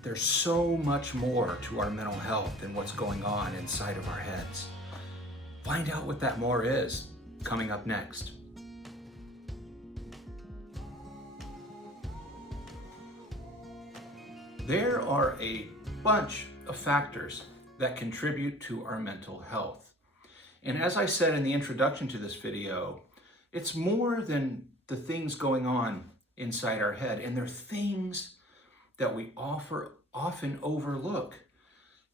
There's so much more to our mental health than what's going on inside of our heads. Find out what that more is coming up next. There are a bunch of factors that contribute to our mental health. And as I said in the introduction to this video, it's more than the things going on inside our head. And they're things that we often overlook.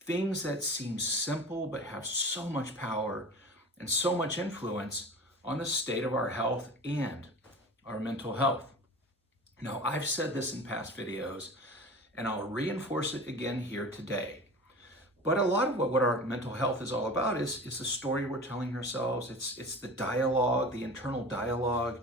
Things that seem simple but have so much power and so much influence on the state of our health and our mental health. Now, I've said this in past videos, and I'll reinforce it again here today. But a lot of what our mental health is all about is the story we're telling ourselves. It's the dialogue, the internal dialogue,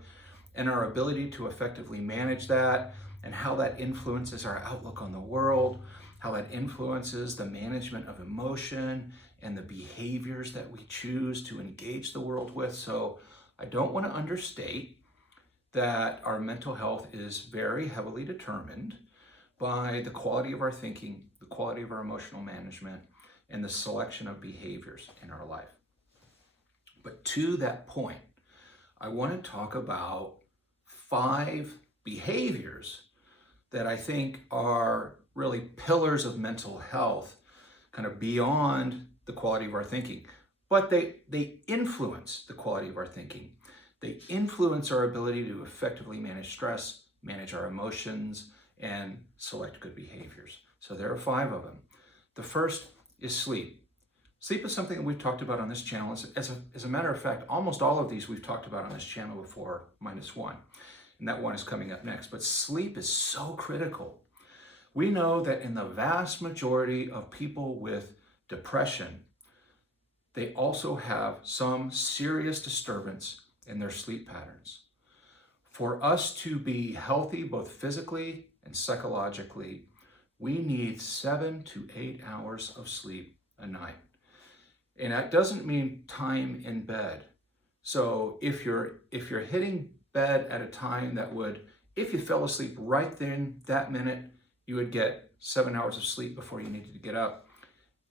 and our ability to effectively manage that, and how that influences our outlook on the world, how that influences the management of emotion and the behaviors that we choose to engage the world with. So I don't want to understate that our mental health is very heavily determined by the quality of our thinking, the quality of our emotional management, and the selection of behaviors in our life. But to that point, I want to talk about 5 behaviors that I think are really pillars of mental health, kind of beyond the quality of our thinking. But they influence the quality of our thinking. They influence our ability to effectively manage stress, manage our emotions, and select good behaviors. So there are 5 of them. The first is sleep. Sleep is something that we've talked about on this channel. As a matter of fact, almost all of these we've talked about on this channel before, minus one. And that one is coming up next. But sleep is so critical. We know that in the vast majority of people with depression, they also have some serious disturbance in their sleep patterns. For us to be healthy, both physically and psychologically, we need 7 to 8 hours of sleep a night. And that doesn't mean time in bed. So if you're hitting bed at a time that would, if you fell asleep right then, that minute, you would get 7 hours of sleep before you needed to get up.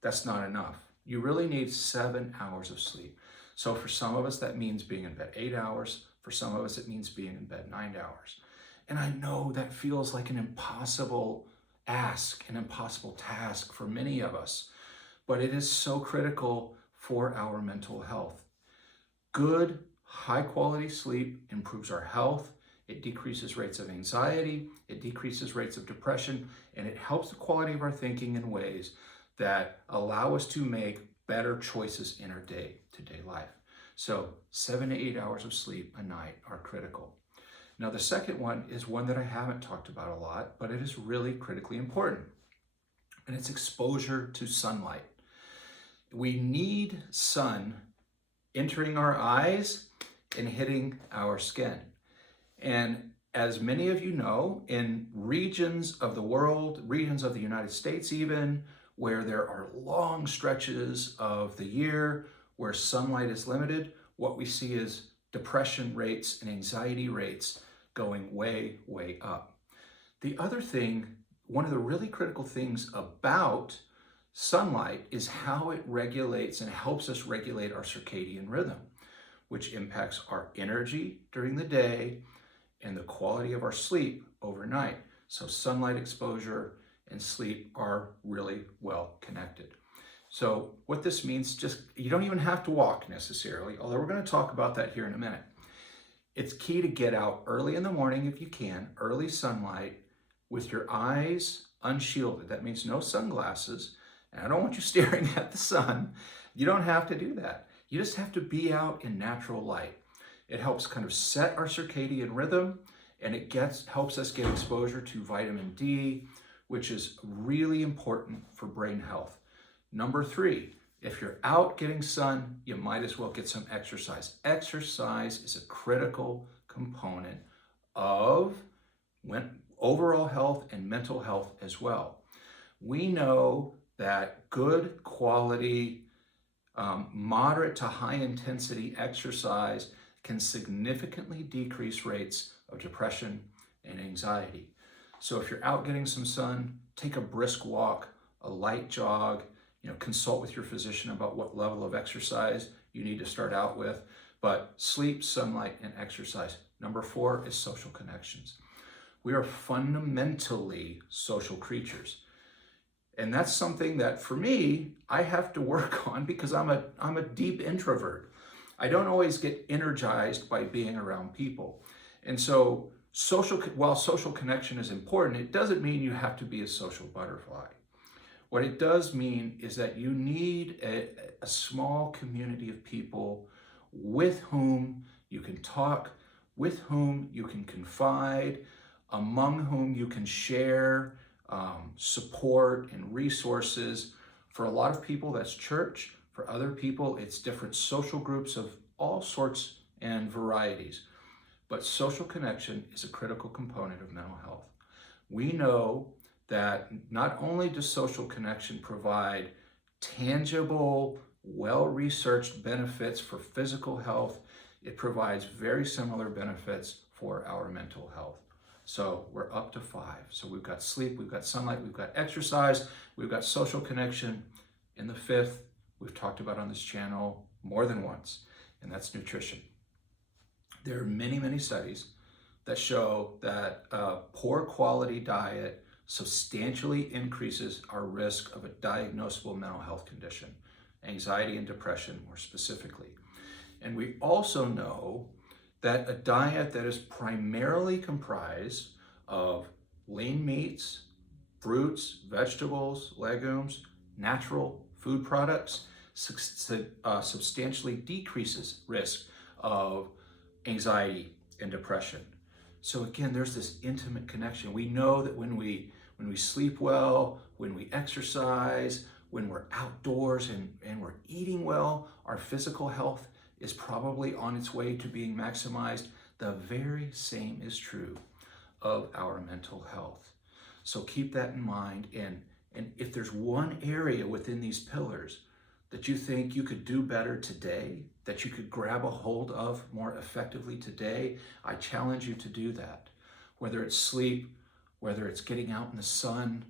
That's not enough. You really need 7 hours of sleep. So for some of us, that means being in bed 8 hours. For some of us, it means being in bed 9 hours. And I know that feels like an impossible ask, an impossible task for many of us, but it is so critical for our mental health. Good, high-quality sleep improves our health. It decreases rates of anxiety, it decreases rates of depression, and it helps the quality of our thinking in ways that allow us to make better choices in our day-to-day life. So 7 to 8 hours of sleep a night are critical. Now, the second one is one that I haven't talked about a lot, but it is really critically important, and it's exposure to sunlight. We need sun entering our eyes and hitting our skin. And as many of you know, in regions of the world, regions of the United States even, where there are long stretches of the year where sunlight is limited, what we see is depression rates and anxiety rates going way, way up. The other thing, one of the really critical things about sunlight is how it regulates and helps us regulate our circadian rhythm, which impacts our energy during the day and the quality of our sleep overnight. So sunlight exposure and sleep are really well connected. So what this means, just you don't even have to walk necessarily, although we're going to talk about that here in a minute. It's key to get out early in the morning if you can, early sunlight with your eyes unshielded. That means no sunglasses. And I don't want you staring at the sun. You don't have to do that. You just have to be out in natural light. It helps kind of set our circadian rhythm, and it helps us get exposure to vitamin D, which is really important for brain health. Number 3, if you're out getting sun, you might as well get some exercise. Exercise is a critical component of overall health and mental health as well. We know that good quality, moderate to high intensity exercise can significantly decrease rates of depression and anxiety. So if you're out getting some sun, take a brisk walk, a light jog, consult with your physician about what level of exercise you need to start out with. But sleep, sunlight, and exercise. Number 4 is social connections. We are fundamentally social creatures. And that's something that, for me, I have to work on because I'm a deep introvert. I don't always get energized by being around people. And so while social connection is important, it doesn't mean you have to be a social butterfly. What it does mean is that you need a small community of people with whom you can talk, with whom you can confide, among whom you can share support and resources. For a lot of people, that's church. For other people, it's different social groups of all sorts and varieties. But social connection is a critical component of mental health. We know that not only does social connection provide tangible, well-researched benefits for physical health, it provides very similar benefits for our mental health. So we're up to 5. So we've got sleep, we've got sunlight, we've got exercise, we've got social connection. And the 5th, we've talked about on this channel more than once, and that's nutrition. There are many, many studies that show that a poor quality diet substantially increases our risk of a diagnosable mental health condition, anxiety and depression more specifically. And we also know that a diet that is primarily comprised of lean meats, fruits, vegetables, legumes, natural food products substantially decreases risk of anxiety and depression. So again, there's this intimate connection. We know that when we sleep well, when we exercise, when we're outdoors and we're eating well, our physical health is probably on its way to being maximized. The very same is true of our mental health. So keep that in mind. And if there's one area within these pillars that you think you could do better today, that you could grab a hold of more effectively today, I challenge you to do that. Whether it's sleep, whether it's getting out in the sun,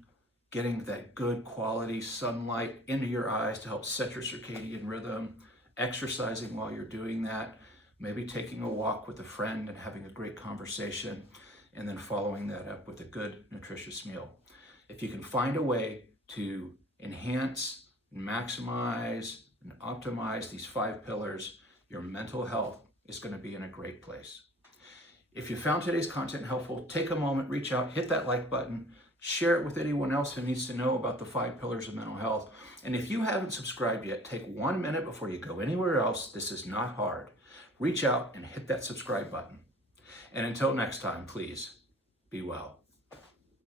getting that good quality sunlight into your eyes to help set your circadian rhythm, exercising while you're doing that, maybe taking a walk with a friend and having a great conversation, and then following that up with a good, nutritious meal. If you can find a way to enhance, maximize, and optimize these 5 pillars, your mental health is going to be in a great place. If you found today's content helpful, take a moment, reach out, hit that like button, share it with anyone else who needs to know about the 5 pillars of mental health. And if you haven't subscribed yet, take 1 minute before you go anywhere else. This is not hard. Reach out and hit that subscribe button. And until next time, please be well.